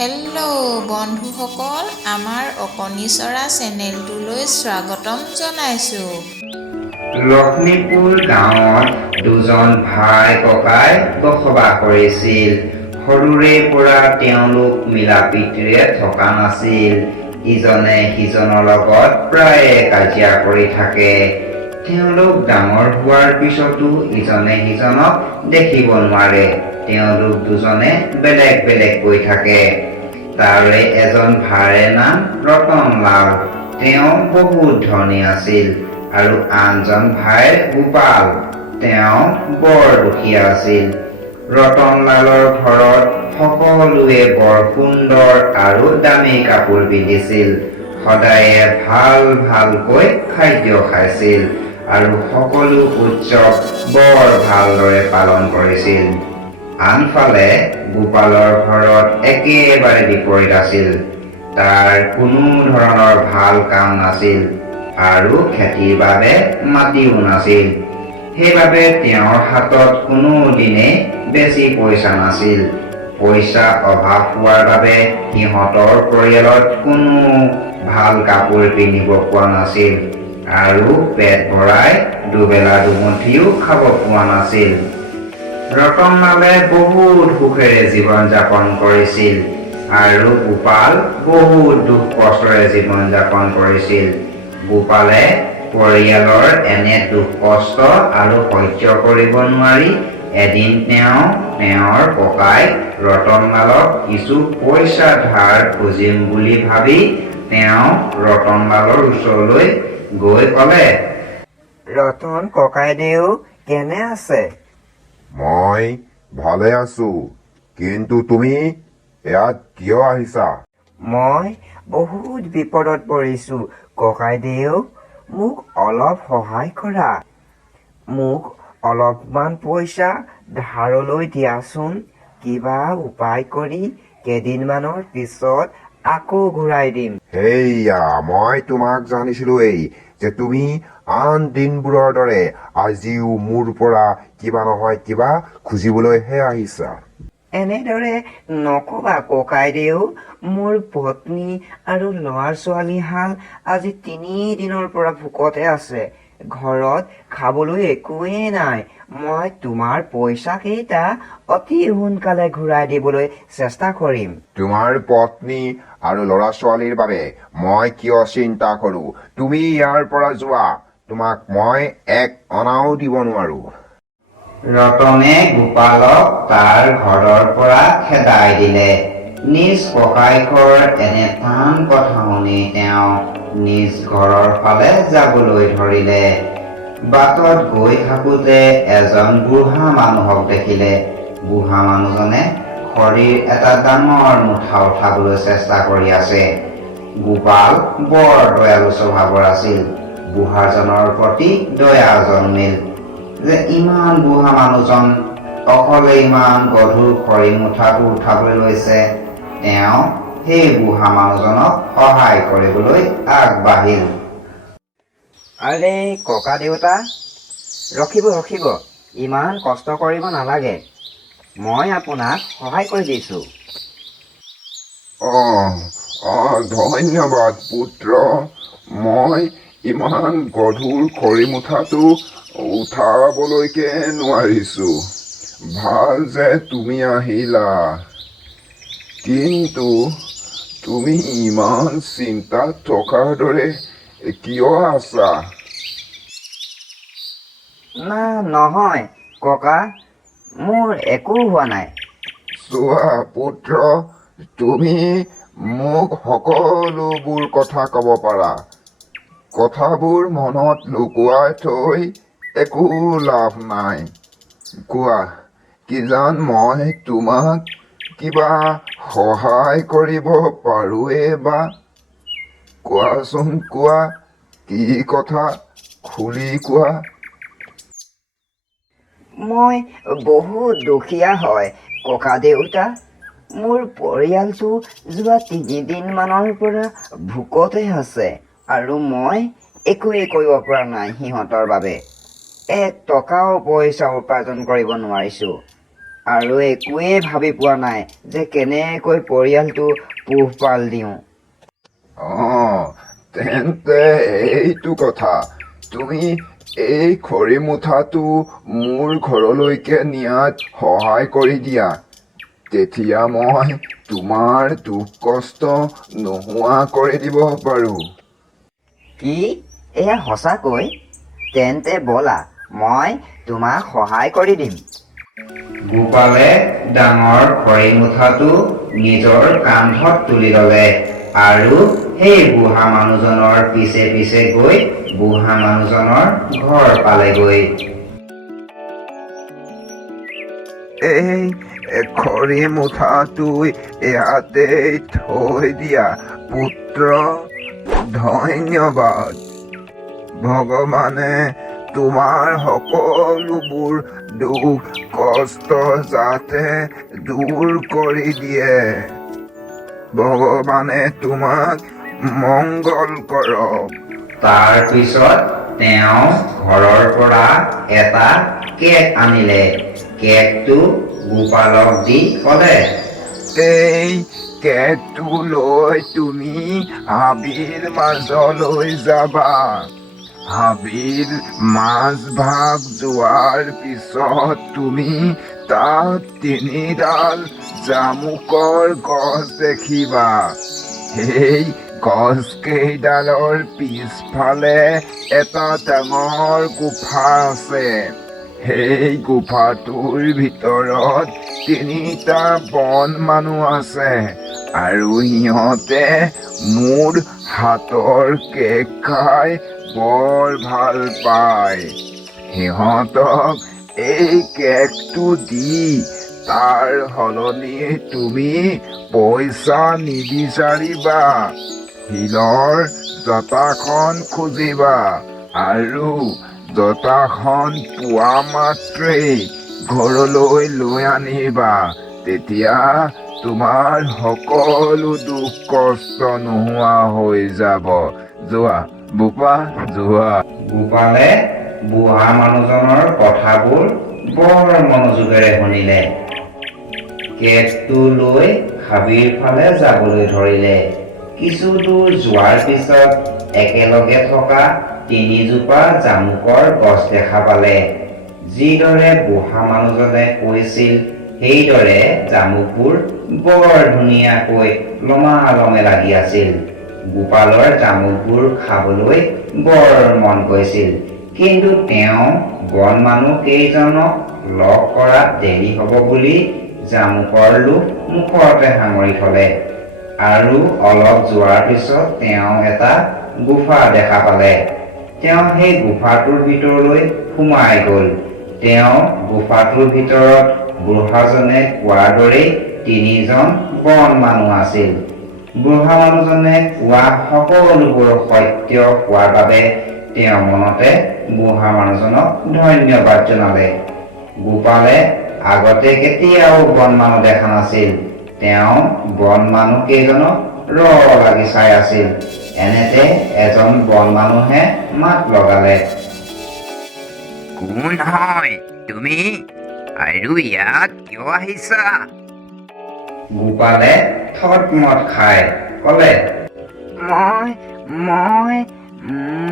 Hello' বন্ধুসকল, আমাৰ অকণিচৰা চেনেলটোলৈ স্বাগতম জনাইছোঁ। লক্ষ্মীপুৰ গাঁৱত দুজন ভাই ককাই বসবাস কৰিছিল। সৰুৰে পৰা তেওঁলোক মিলা-প্ৰীতিৰে থকা নাছিল। ইজনে সিজনৰ লগত প্ৰায়ে কাজিয়া কৰি থাকে। তেওঁলোক ডাঙৰ হোৱাৰ পিছতো ইজনে সিজনক দেখিব নোৱাৰে। তেওঁলোক দুজনে বেলেগ বেলেগকৈ থাকে। তাৰে এজন ভাইৰ নাম ৰতনলাল। তেওঁ বহুত ধনী আছিল। আৰু আনজন ভাই গোপাল। তেওঁ বৰ দুখীয়া আছিল। ৰতনলালৰ ঘৰত সকলোৱে বৰ সুন্দৰ আৰু দামী কাপোৰ পিন্ধিছিল। সদায়ে ভাল ভালকৈ খাদ্য খাইছিল আৰু সকলো উৎসৱ বৰ ভালদৰে পালন কৰিছিল। আনফালে গোপালৰ ঘৰত একেবাৰে বিপৰীত আছিল। তাৰ কোনো ধৰণৰ ভাল কাম নাছিল আৰু খেতিৰ বাবে মাটিও নাছিল। সেইবাবে তেওঁৰ হাতত কোনো দিনে বেছি পইচা নাছিল। পইচা অভাৱ হোৱাৰ বাবে সিহঁতৰ পৰিয়ালত কোনো ভাল কাপোৰ পিন্ধিব পোৱা নাছিল আৰু পেট ভৰাই দুবেলা দুমুঠিও খাব পোৱা নাছিল। ৰতনলালে বহুত সুখেৰে জীৱন যাপন কৰিছিল আৰু গোপাল বহুত দুখ কষ্টেৰে জীৱন যাপন কৰিছিল। গোপালে পৰিয়ালৰ এনে দুখ কষ্ট আৰু সহ্য কৰিব নোৱাৰি এদিন তেওঁৰ ককাই ৰতনলালক কিছু পইচা ধাৰ খুজিম বুলি ভাবি তেওঁ ৰতনলালৰ ওচৰলৈ গৈ ক'লে, ৰতন ককাইদেউ কেনে আছে? মই ভালে আছো, কিন্তু তুমি ইয়াত কিয় আহিছা? মই বহুত বিপদত পৰিছো ককাইদেউ, মোক অলপ সহায় কৰা। মোক অলপমান পইচা ধাৰলৈ দিয়াচোন। কিবা উপায় কৰি কেইদিনমানৰ পিছত আকৌ ঘূৰাই দিম। হেইয়া, মই তোমাক জানিছিলোৱেই যে তুমি আন দিনবোৰৰ দৰে আজিও মোৰ পৰা কিবা নহয় কিবা খুজিবলৈহে আহিছা। এনেদৰে নকবা ককাইদেউ, মোৰ পত্নী আৰু ল'ৰা-ছোৱালীহাল আজি 3 দিনৰ পৰা ভোকতে আছে। ঘৰত খাবলৈ একোৱেই নাই। মই তোমাৰ পইচা কেইটা অতি সোনকালে ঘূৰাই দিবলৈ চেষ্টা কৰিম। তোমাৰ পত্নী আৰু ল'ৰা-ছোৱালীৰ বাবে মই কিয় চিন্তা কৰো? তুমি ইয়াৰ পৰা যোৱা। তোমাক মই এক অনাও দিব নোৱাৰো। ৰতনে গোপালক তাৰ ঘৰৰ পৰা খেদাই দিলে। নিজ ককায়েকৰ এনে টান কথা শুনি তেওঁ নিজ ঘৰৰ ফালে যাবলৈ ধৰিলে। বাটত গৈ থাকোতে এজন বুঢ়া মানুহক দেখিলে। বুঢ়া মানুহজনে খৰিৰ এটা ডাঙৰ মুঠা উঠাবলৈ চেষ্টা কৰি আছে। গোপাল বৰ দয়ালু স্বভাৱৰ আছিল। বুঢ়াজনৰ প্ৰতি দয়া জন্মিল যে ইমান বুঢ়া মানুহজন অকলে ইমান গধুৰ খৰি মুঠাটো উঠাবলৈ লৈছে। তেওঁ সেই বুঢ়া মানুহজনক সহায় কৰিবলৈ আগবাঢ়িল। আৰে ককা দেউতা, ৰখিব, ইমান কষ্ট কৰিব নালাগে। মই আপোনাক সহায় কৰি দিছো। ধন্যবাদ পুত্ৰ। মই ইমান গধুৰ খৰি মুঠাটো উঠাবলৈকে নোৱাৰিছো। ভাল যে তুমি আহিলা, কিন্তু তুমি ইমান চিন্তাত থকাৰ দৰে কিয় আছা? নহয় ককা, মোৰ একো হোৱা নাই। চোৱা পুত্ৰ, তুমি মোক সকলোবোৰ কথা ক'ব পাৰা। কথাবোৰ মনত লুকুৱাই থৈ একো লাভ নাই। কোৱা, কিজান মই তোমাক কিবা সহায় কৰিব পাৰোঁৱে বা? কোৱাচোন, কোৱা, কি কথা খুলি কোৱা। মই বহুত দুখীয়া হয় ককা দেউতা। মোৰ পৰিয়ালটো যোৱা 3 দিনমানৰ পৰা ভোকতে আছে আৰু মই একোৱেই কৰিব পৰা নাই সিহঁতৰ বাবে। 1 টকাও পইচা উপাৰ্জন কৰিব নোৱাৰিছো। আৰু একোৱেই ভাবি পোৱা নাই যে কেনেকৈ পৰিয়ালটো পোহপাল দিওঁ। তেন্তে এইটো কথা, তুমি এই খৰি মুঠাটো মোৰ ঘৰলৈকে নিয়াত সহায় কৰি দিয়া। তেতিয়া মই তোমাৰ দুখ কষ্ট নোহোৱা কৰি দিব পাৰোঁ। কি? এয়া সঁচাকৈ? তেন্তে ব'লা, মই তোমাক সহায় কৰি দিম। গোপালে ডাঙৰ খৰি মুঠাটো নিজৰ কান্ধত তুলি ল'লে আৰু সেই বুঢ়া মানুহজনৰ পিছে পিছে গৈ বুঢ়া মানুহজনৰ ঘৰ পালেগৈ। এই খৰি মুঠাটো ইয়াতেই থৈ দিয়া পুত্ৰ। ধন্যবাদ। ভগৱানে তোমাৰ সকলোবোৰ দুখ কষ্ট যাতে দূৰ কৰি দিয়ে। ভগৱানে তোমাক মংগল কৰক। তাৰ পিছত তেওঁ ঘৰৰ পৰা এটা কেক আনিলে। কেকটো গোপালক দি ক'লে, এই কেকটো লৈ তুমি হাবিৰ মাজলৈ যাবা। হাবিৰ মাজভাগ যোৱাৰ পিছত তুমি তাত 3ডাল জামুকৰ গছ দেখিবা। সেই গছ কেইডালৰ পিছফালে এটা ডাঙৰ গুফা আছে। সেই গুফাটোৰ ভিতৰত 3টা বন মানুহ আছে আৰু সিহঁতে মোৰ হাতৰ কেক খাই বৰ ভাল পায়। সিহঁতক এই কেকটো দি তাৰ সলনি তুমি পইচা নিবিচাৰিবা। শিলৰ জতাখন খুজিবা আৰু জতাখন পোৱা মাত্ৰেই ঘৰলৈ লৈ আনিবা। তেতিয়া তোমাৰ সকলো দুখ কষ্ট নোহোৱা হৈ যাব। যোৱা বোপা, যোৱা। গোপালে বুঢ়া মানুহজনৰ কথাবোৰ বৰ মনোযোগেৰে শুনিলে। কেকটো লৈ হাবিৰ ফালে যাবলৈ ধৰিলে। কিছু দূৰ যোৱাৰ পিছত একেলগে থকা 3জোপা জামুকৰ গছ দেখা পালে। যিদৰে বুঢ়া মানুহজনে কৈছিল সেইদৰে জামুকবোৰ বৰ ধুনীয়াকৈ লমালমে লাগি আছিল। গোপালৰ জামুকবোৰ খাবলৈ বৰ মন গৈছিল, কিন্তু তেওঁ বন মানুহ কেইজনক লগ কৰাত দেৰি হ'ব বুলি জামুকৰ লোভ মুখতে সামৰি থলে। আৰু অলপ যোৱাৰ পিছত তেওঁ এটা গুফা দেখা পালে। তেওঁ সেই গুফাটোৰ ভিতৰলৈ সোমাই গ'ল। তেওঁ গুফাটোৰ ভিতৰত বুঢ়াজনে কোৱাৰ দৰেই 3জন বন মানুহ আছিল। বুঢ়া মানুহজনে কোৱা সকলোবোৰ সত্য হোৱাৰ বাবে তেওঁ মনতে বুঢ়া মানুহজনক ধন্যবাদ জনালে। গোপালে আগতে কেতিয়াও বন মানুহ দেখা নাছিল। তেওঁ বন মানুহ কেইজনক লাগি চাই আছিল। এনেতে এজন বন মানুহে মাত লগালে, কোন হয় তুমি আৰু ইয়াত কিয় আহিছা? গোপালে থতমত খাই ক'লে,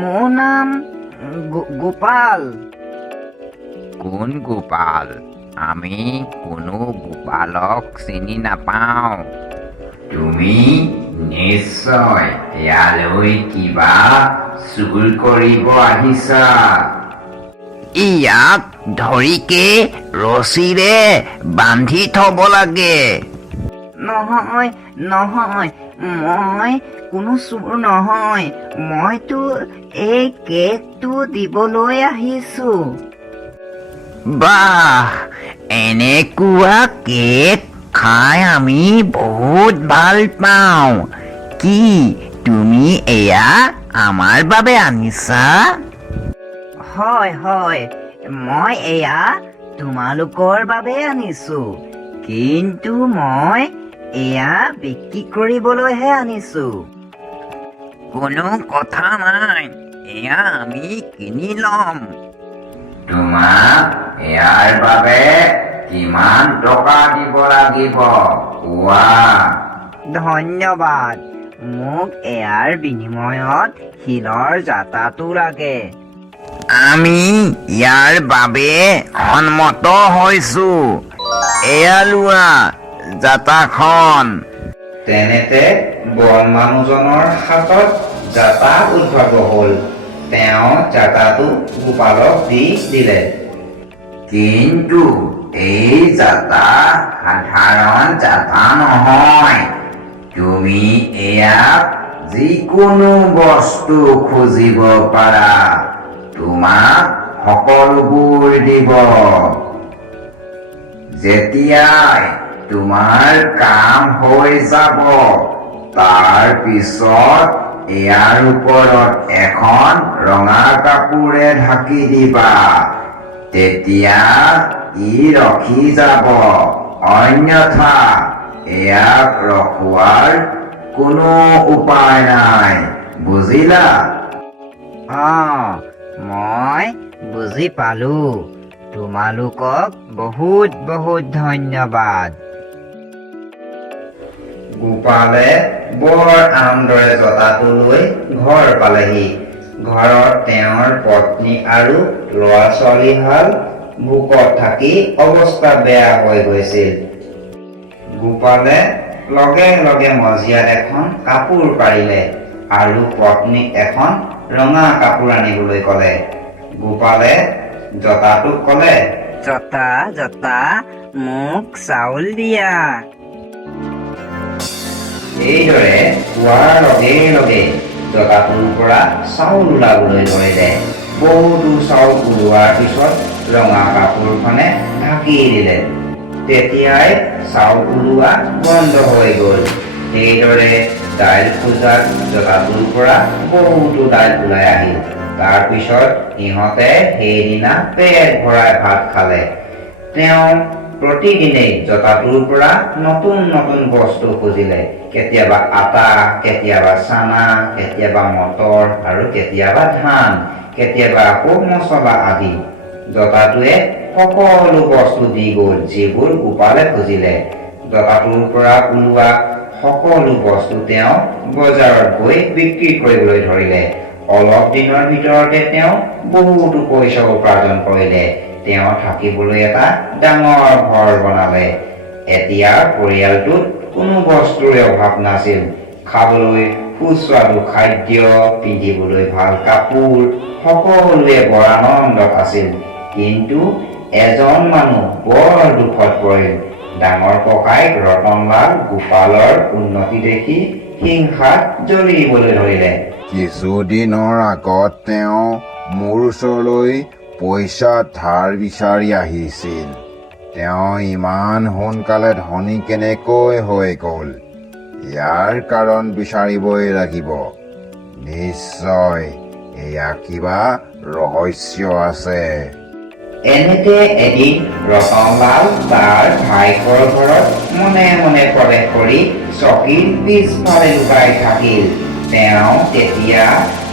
মোৰ নাম গোপাল। কোন গোপাল? আমি কোনো গোপালক চিনি নাপাওঁ। তুমি নিশ্চয় ইয়ালৈ কিবা চুৰ কৰিব আহিছা। ইয়াক ধৰিকে ৰছীৰে বান্ধি থব লাগে। নহয়, মই কোনো চোৰ নহয়। মইতো এই কেকটো দিবলৈ আহিছো। বাহ, এনেকুৱা কেক খাই আমি বহুত ভাল পাওঁ। কি তুমি এয়া আমাৰ বাবে আনিছা? হয়, মই এয়া তোমালোকৰ বাবে আনিছো। কিন্তু মই এয়া বিক্ৰী কৰিবলৈহে আনিছো। কোনো কথা নাই, এয়া আমি কিনি ল'ম। তোমাক ইয়াৰ বাবে কিমান টকা দিব লাগিব কোৱা? ধন্যবাদ, মোক এয়াৰ বিনিময়ত শিলৰ জাতাটো লাগে। আমি ইয়াৰ বাবে সন্মত হৈছো। এয়া লোৱা জাতাখন। তেনেতে বন মানুহজনৰ হাতত জাতা উদ্ভৱ হ'ল। তেওঁ জাতাটো গোপালক দি দিলে। কিন্তু এই জাতা সাধাৰণ জাতা নহয়। তুমি ইয়াত যিকোনো বস্তু খুজিব পাৰা। তোমাক সকলোবোৰ দিব। যেতিয়াই তোমাৰ কাম হৈ যাব, তাৰ পিছত ইয়াৰ ওপৰত এখন ৰঙা কাপোৰে ঢাকি দিবা। তেতিয়া ই ৰখি যাব। অন্যথা ইয়াক ৰখোৱাৰ কোনো উপায় নাই। বুজিলা? মই বুজি পালো। তোমালোকক বহুত বহুত ধন্যবাদ। গোপালে বৰ আনন্দৰে জতাটো লৈ ঘৰ পালেহি। ঘৰত তেওঁৰ পত্নী আৰু ল'ৰা ছোৱালীহাল ভোকত থাকি অৱস্থা বেয়া হৈ গৈছিল। গোপালে লগে লগে মজিয়াত এখন কাপোৰ পাৰিলে আৰু পত্নীক এখন ৰঙা কাপোৰ আনিবলৈ ক'লে। গোপালে জতাটোক ক'লে, জতা মোক চাউল দিয়া। এইদৰে কোৱাৰ লগে লগে জতাটোৰ পৰা চাউল ওলাবলৈ ধৰিলে। বহুতো চাউল ওলোৱাৰ পিছত ৰঙা কাপোৰখনে ঢাকি দিলে। তেতিয়াই চাউল ওলোৱা বন্ধ হৈ গ'ল। সেইদৰে দাইল খোজাত জতাটোৰ পৰা বহুতো দাইল ওলাই আহিল। তাৰপিছত সিহঁতে সেইদিনা পেট ভৰাই ভাত খালে। তেওঁ প্ৰতিদিনেই জতাটোৰ পৰা নতুন নতুন বস্তু খুজিলে। কেতিয়াবা আটা, কেতিয়াবা চানা, কেতিয়াবা মটৰ আৰু কেতিয়াবা ধান, কেতিয়াবা আকৌ মছলা আদি। জতাটোৱে সকলো বস্তু দি গ'ল যিবোৰ গোপালে খুজিলে। জতাটোৰ পৰা ওলোৱা সকলো বস্তু তেওঁ বজাৰত গৈ বিক্ৰী কৰিবলৈ ধৰিলে। অলপ দিনৰ ভিতৰতে তেওঁ বহুতো পইচা উপাৰ্জন কৰিলে। তেওঁ থাকিবলৈ এটা ডাঙৰ ঘৰ বনালে। এতিয়া পৰিয়ালটোত কোনো বস্তুৰে অভাৱ নাছিল। খাবলৈ সুস্বাদু খাদ্য, পিন্ধিবলৈ ভাল কাপোৰ, সকলোৱে বৰ আনন্দত আছিল। কিন্তু এজন মানুহ বৰ দুখত পৰিল। ডাঙৰ ককাইক ৰতনলাল গোপালৰ উন্নতি দেখি হিংসাত জ্বলিবলৈ ধৰিলে। কিছুদিনৰ আগত তেওঁ মোৰ ওচৰলৈ পইচা ধাৰ বিচাৰি আহিছিল। তেওঁ ইমান সোনকালে ধনী কেনেকৈ হৈ গ'ল? ইয়াৰ কাৰণ বিচাৰিবই লাগিব। নিশ্চয় এয়া কিবা ৰহস্য আছে। এনেতে এদিন ৰতনলাল তাৰ ভাইকৰ ঘৰত মনে মনে প্ৰৱেশ কৰি চকীৰ পিছফালে লুকাই থাকিল। তেওঁ তেতিয়া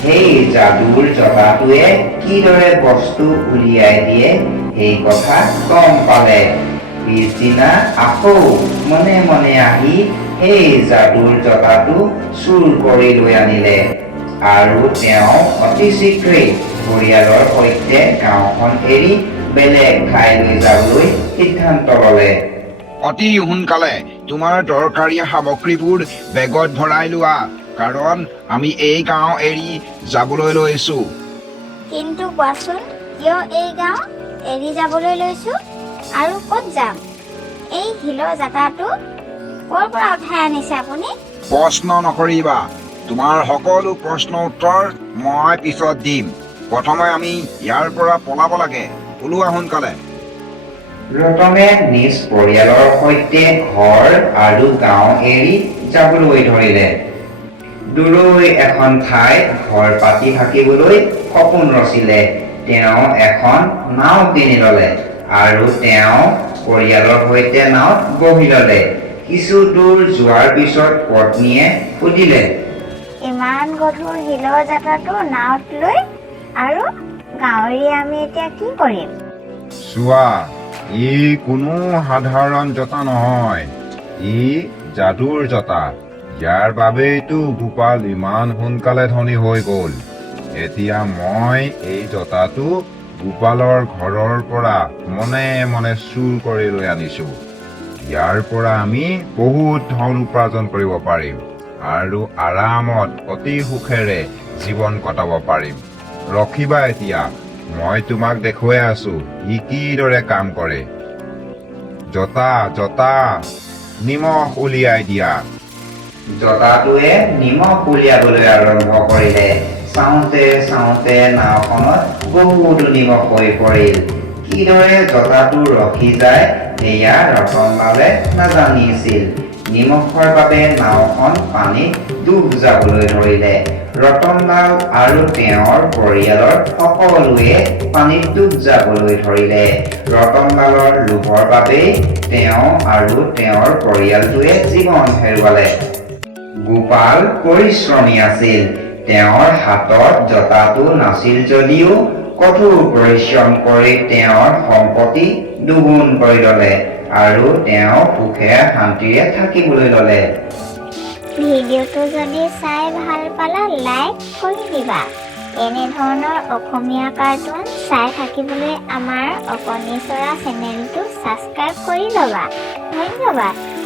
সেই যাদুৰ জতাটোৱে কিদৰে বস্তু উলিয়াই দিয়ে সেই কথা গম পালে। পিছদিনা আকৌ মনে মনে আহি সেই যাদুৰ জতাটো চুৰ কৰি লৈ আনিলে আৰু তেওঁ অতি শীঘ্ৰেই পৰিয়ালৰ সৈতে গাঁওখন এৰি বেলেগ ঠাইলৈ যাবলৈ সিদ্ধান্ত ল'লে। অতি সোনকালে তোমাৰ দৰকাৰী সামগ্ৰীবোৰ বেগত ভৰাই লোৱা, কাৰণ আমি এই গাঁও এৰি যাবলৈ লৈছো। কিন্তু কোৱাচোন, কিয় এই গাঁও এৰি যাবলৈ লৈছো আৰু ক'ত যাম? এই শিলৰ জাতাটো ক'ৰ পৰা উঠাই আনিছে আপুনি? প্ৰশ্ন নকৰিবা। তোমাৰ সকলো প্ৰশ্নৰ উত্তৰ মই পিছত দিম। প্ৰথমে আমি ইয়াৰ পৰা পলাব লাগে। ওলোৱা সোনকালে। ৰতনে নিজ পৰিয়ালৰ সৈতে ঘৰ আৰু গাঁও এৰি যাবলৈ ধৰিলে। দূৰৈ এখন ঠাইত ঘৰ পাতি থাকিবলৈ সপোন ৰচিলে। তেওঁ এখন নাও কিনি ল'লে আৰু তেওঁ পৰিয়ালৰ সৈতে নাওত বহি ল'লে। কিছু দূৰ যোৱাৰ পিছত পত্নীয়ে সুধিলে, ইমান গধুৰ শিলৰ জাতাটো নাৱত লৈ আৰু গাঁৱৰী আমি এতিয়া কি কৰিম? চোৱা, ই কোনো সাধাৰণ জতা নহয়, ই যাদুৰ জতা। ইয়াৰ বাবেইতো গোপাল ইমান সোনকালে ধনী হৈ গ'ল। এতিয়া মই এই জতাটো গোপালৰ ঘৰৰ পৰা মনে মনে চুৰ কৰি লৈ আনিছো। ইয়াৰ পৰা আমি বহুত ধন উপাৰ্জন কৰিব পাৰিম আৰু আৰামত অতি সুখেৰে জীৱন কটাব পাৰিম। ৰখিবা এতিয়া, মই তোমাক দেখুৱাই আছো ই কিদৰে কাম কৰে। জতা জতা, নিমখ উলিয়াই দিয়া। জতাটোৱে নিমখ উলিয়াবলৈ আৰম্ভ কৰিলে। চাওঁতে চাওঁতে নাওখনত বহুতো নিমখ হৈ পৰিল। কিদৰে জতাটো ৰখি যায় এয়া ৰতনলালে নাজানিছিল। নিমখৰ বাবে নাওখন পানীত ডুব যাবলৈ ধৰিলে। ৰতনলাল আৰু তেওঁৰ পৰিয়ালৰ সকলোৱে পানীত ডুব যাবলৈ ধৰিলে। ৰতনলালৰ লোভৰ বাবেই তেওঁ আৰু তেওঁৰ পৰিয়ালটোৱে জীৱন হেৰুৱালে। গোপাল পৰিশ্ৰমী আছিল। তেওঁৰ হাতত জতাটো নাছিল যদিও কঠোৰ পৰিশ্ৰম কৰি তেওঁৰ সম্পত্তি দুগুণ কৰি ল'লে আৰু তেওঁ সুখে শান্তিৰে থাকিবলৈ ল'লে। ভিডিঅ'টো যদি চাই ভাল পালা লাইক কৰি দিবা। এনেধৰণৰ অসমীয়া কাৰ্টুন চাই থাকিবলৈ আমাৰ অকণি চৰা চেনেলটো ছাবস্ক্ৰাইব কৰি ল'বা। ধন্যবাদ।